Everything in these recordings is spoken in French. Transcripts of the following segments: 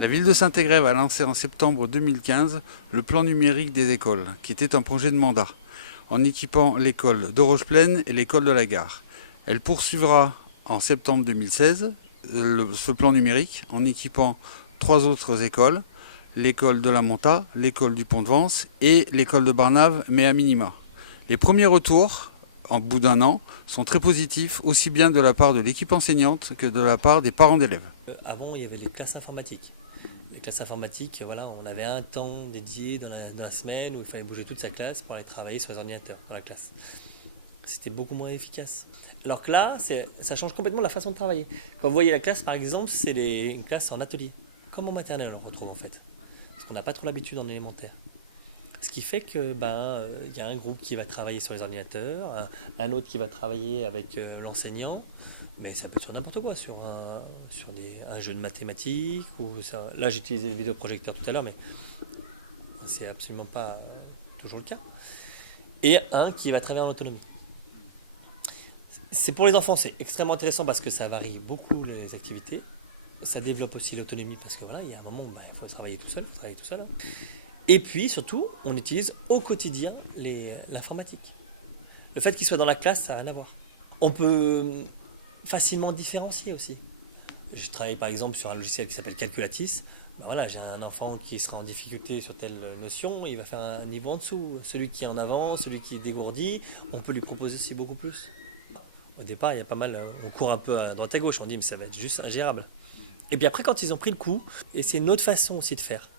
La ville de Saint-Égrève a lancé en septembre 2015 le plan numérique des écoles, qui était un projet de mandat, en équipant l'école de Rocheplaine et l'école de la Gare. Elle poursuivra en septembre 2016 ce plan numérique en équipant 3 autres écoles, l'école de la Monta, l'école du Pont-de-Vence et l'école de Barnave, mais à minima. Les premiers retours, en bout d'un an, sont très positifs, aussi bien de la part de l'équipe enseignante que de la part des parents d'élèves. Avant, il y avait les classes informatiques. Les classes informatiques, voilà, on avait un temps dédié dans la semaine où il fallait bouger toute sa classe pour aller travailler sur les ordinateurs dans la classe. C'était beaucoup moins efficace. Alors que là, ça change complètement la façon de travailler. Quand vous voyez la classe, par exemple, c'est une classe en atelier. Comme en maternelle, on retrouve en fait. Parce qu'on n'a pas trop l'habitude en élémentaire. Ce qui fait que y a un groupe qui va travailler sur les ordinateurs, un autre qui va travailler avec l'enseignant, mais ça peut être sur n'importe quoi, sur un jeu de mathématiques. Là, j'ai utilisé le vidéoprojecteur tout à l'heure, mais c'est absolument pas toujours le cas. Et un qui va travailler en autonomie. C'est pour les enfants, c'est extrêmement intéressant parce que ça varie beaucoup les activités. Ça développe aussi l'autonomie parce que voilà, il y a un moment où il faut travailler tout seul, hein. Et puis surtout, on utilise au quotidien l'informatique. Le fait qu'il soit dans la classe, ça n'a rien à voir. On peut facilement différencier aussi. Je travaille par exemple sur un logiciel qui s'appelle Calculatis. Voilà, j'ai un enfant qui sera en difficulté sur telle notion, il va faire un niveau en dessous. Celui qui est en avant, celui qui est dégourdi, on peut lui proposer aussi beaucoup plus. Au départ, il y a pas mal, on court un peu à droite à gauche, on dit mais ça va être juste ingérable. Et puis après, quand ils ont pris le coup, et c'est une autre façon aussi de faire.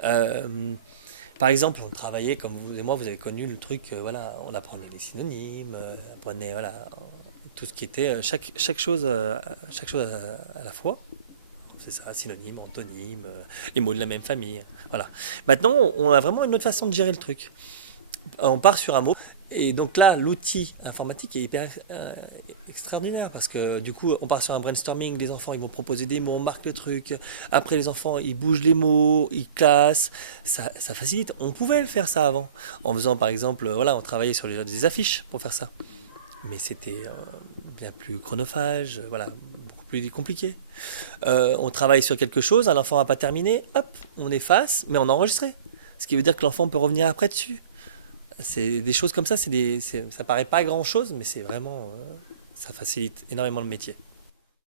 Par exemple, on travaillait, comme vous et moi, vous avez connu le truc, voilà, on apprenait les synonymes, on apprenait voilà, tout ce qui était, chaque chose à la fois. C'est ça, synonyme, antonyme, les mots de la même famille. Voilà. Maintenant, on a vraiment une autre façon de gérer le truc. On part sur un mot. Et donc là, l'outil informatique est hyper extraordinaire parce que du coup, on part sur un brainstorming. Les enfants, ils vont proposer des mots, on marque le truc. Après, les enfants, ils bougent les mots, ils classent. Ça facilite. On pouvait le faire ça avant. En faisant, par exemple, voilà, on travaillait sur des affiches pour faire ça. Mais c'était bien plus chronophage, voilà, beaucoup plus compliqué. On travaille sur quelque chose, un enfant n'a pas terminé, hop, on efface, mais on a enregistré. Ce qui veut dire que l'enfant peut revenir après dessus. C'est des choses comme ça, ça paraît pas grand chose, mais c'est vraiment, ça facilite énormément le métier.